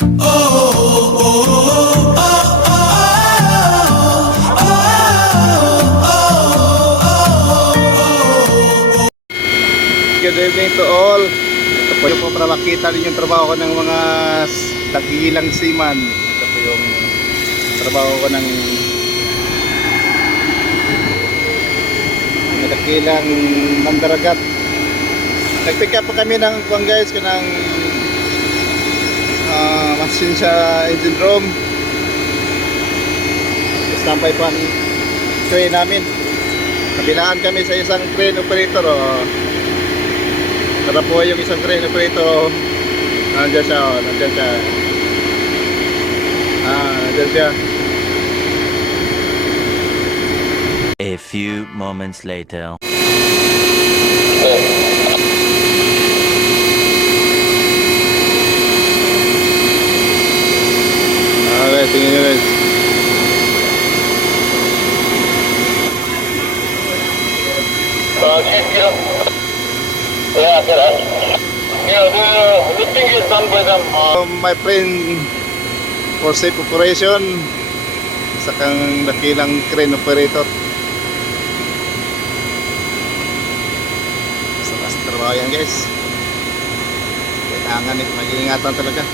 Good evening to all. Ito po yung para makita rin yung trabaho ko ng mga dakilang seaman. Ito po yung trabaho ko ng mga dakilang mandaragat. Nag-pick up pa kami ng kuwan guys, kanang machine sa engine room. Stampay pa ang crane namin. Kabilaan kami sa isang crane operator. Tara po yung isang crane operator. Nandiyan siya, nandiyan siya. Nandiyan siya. A few moments later. Okay, tingin nyo guys. Yeah, sir. Yeah, the lifting is done by them. My friend for safe operation, isa kang dakilang crane operator. Basta trabaho yan guys. Kailangan mag-iingatan talaga.